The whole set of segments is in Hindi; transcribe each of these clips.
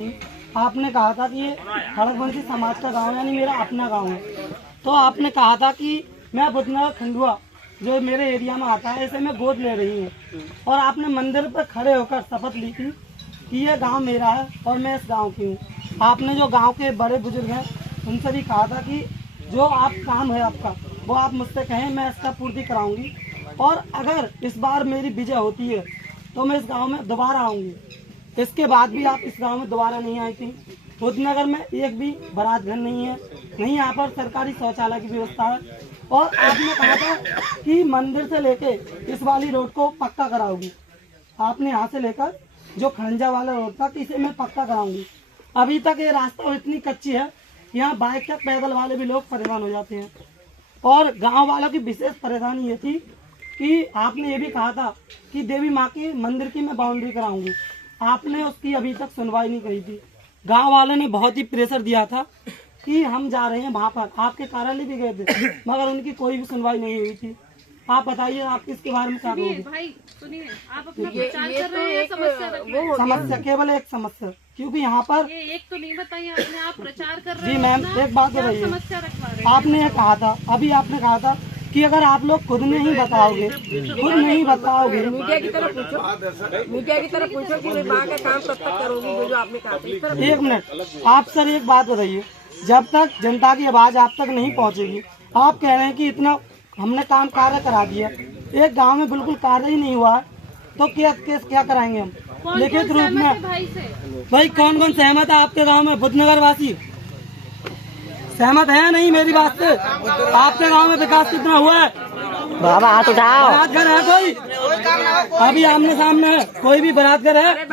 आपने कहा था कि ये खड़गवंशी समाज का गांव यानी मेरा अपना गांव है, तो आपने कहा था कि मैं बुधनगर खंडुआ जो मेरे एरिया में आता है इसे मैं गोद ले रही हूँ, और आपने मंदिर पर खड़े होकर शपथ ली थी कि ये गांव मेरा है और मैं इस गांव की हूँ। आपने जो गांव के बड़े बुजुर्ग हैं उनसे भी कहा था कि जो आप काम है आपका वो आप मुझसे कहें, मैं इसका पूर्ति कराऊंगी, और अगर इस बार मेरी विजय होती है तो मैं इस गांव में दोबारा आऊंगी। इसके बाद भी आप इस गांव में दोबारा नहीं आई थी। बुधनगर में एक भी बारात घर नहीं है, नहीं यहाँ पर सरकारी शौचालय की व्यवस्था है, और आपने कहा था कि मंदिर से लेके इस वाली रोड को पक्का कराओगी। आपने यहाँ से लेकर जो खड़ंजा वाला रोड था कि इसे मैं पक्का कराऊंगी। अभी तक ये रास्ता इतनी कच्ची है, यहाँ बाइक या पैदल वाले भी लोग परेशान हो जाते हैं। और गांव वालों की विशेष परेशानी ये थी कि आपने ये भी कहा था कि देवी माँ के मंदिर की मैं बाउंड्री कराऊंगी। आपने उसकी अभी तक सुनवाई नहीं करी थी। गांव वालों ने बहुत ही प्रेशर दिया था कि हम जा रहे हैं वहाँ पर, आपके कार्यालय भी गए थे, मगर उनकी कोई भी सुनवाई नहीं हुई थी। आप बताइए, आप इसके बारे में क्या कहोगे? भाई सुनिए, आप अपना प्रचार कर रहे हैं, समस्या केवल एक समस्या, क्योंकि यहाँ पर ये एक तो नहीं बताइए आपने, आप प्रचार कर रहे जी हैं। मैम एक बात बताइए, समस्या रखवा रहे हैं। आपने ये कहा था, अभी आपने कहा था कि अगर आप लोग खुद नहीं बताओगे मीडिया की तरफ पूछो कि वहाँ का काम कब तक करोगी, जो आपने कहा था। इस तरफ एक मिनट, आप सर एक बात बताइए, जब तक जनता की आवाज आप तक नहीं पहुंचेगी, आप कह रहे हैं कि इतना हमने काम कार्य करा दिया, एक गांव में बिल्कुल कार्य ही नहीं हुआ है, तो क्या कराएंगे हम लिखित रूप में? भाई कौन कौन सहमत है आपके गांव में? बुधनगर वासी सहमत है या नहीं मेरी बात से? आपके गांव में विकास कितना हुआ है? बाबा हाथ उठाओ। बारात घर है कोई? अभी आमने सामने है कोई भी बारात घर है?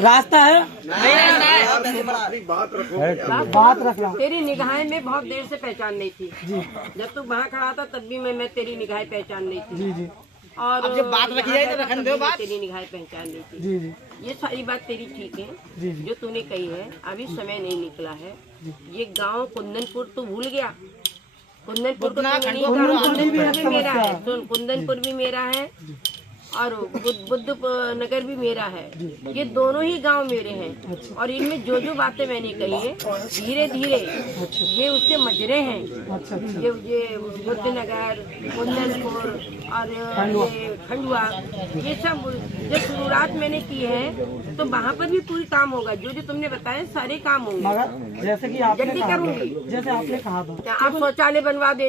रास्ता है? बात रखना। तेरी निगाहें में बहुत देर से पहचान नहीं थी जी। जब तू वहाँ खड़ा था तब भी मैं तेरी निगाहें पहचान नहीं थी जी जी। और जब बात रखी जाए तो रखने दो बात। तेरी निगाहें पहचान नहीं थी जी जी। ये सारी बात तेरी ठीक है जी जी। जो तूने कही है। अभी समय नहीं निकला है। ये गांव कुंदनपुर तो भूल गया। कुंदनपुर को कुंदनपुर भी मेरा है, सुन, कुंदनपुर भी मेरा है और बुद्ध नगर भी मेरा है। ये दोनों ही गांव मेरे हैं। और इनमें जो जो बातें मैंने कही है धीरे धीरे ये उसके मजरे हैं। ये बुद्ध नगर, कुंदनपुर और ये खंडुआ, ये सब जो शुरुआत मैंने की है तो वहाँ पर भी पूरी काम होगा। जो जो तुमने बताया सारे काम होंगे। मगर जैसे कि आपने जल्दी कहा, करूंगी। जैसे आपने कहा था आप शौचालय बनवा दे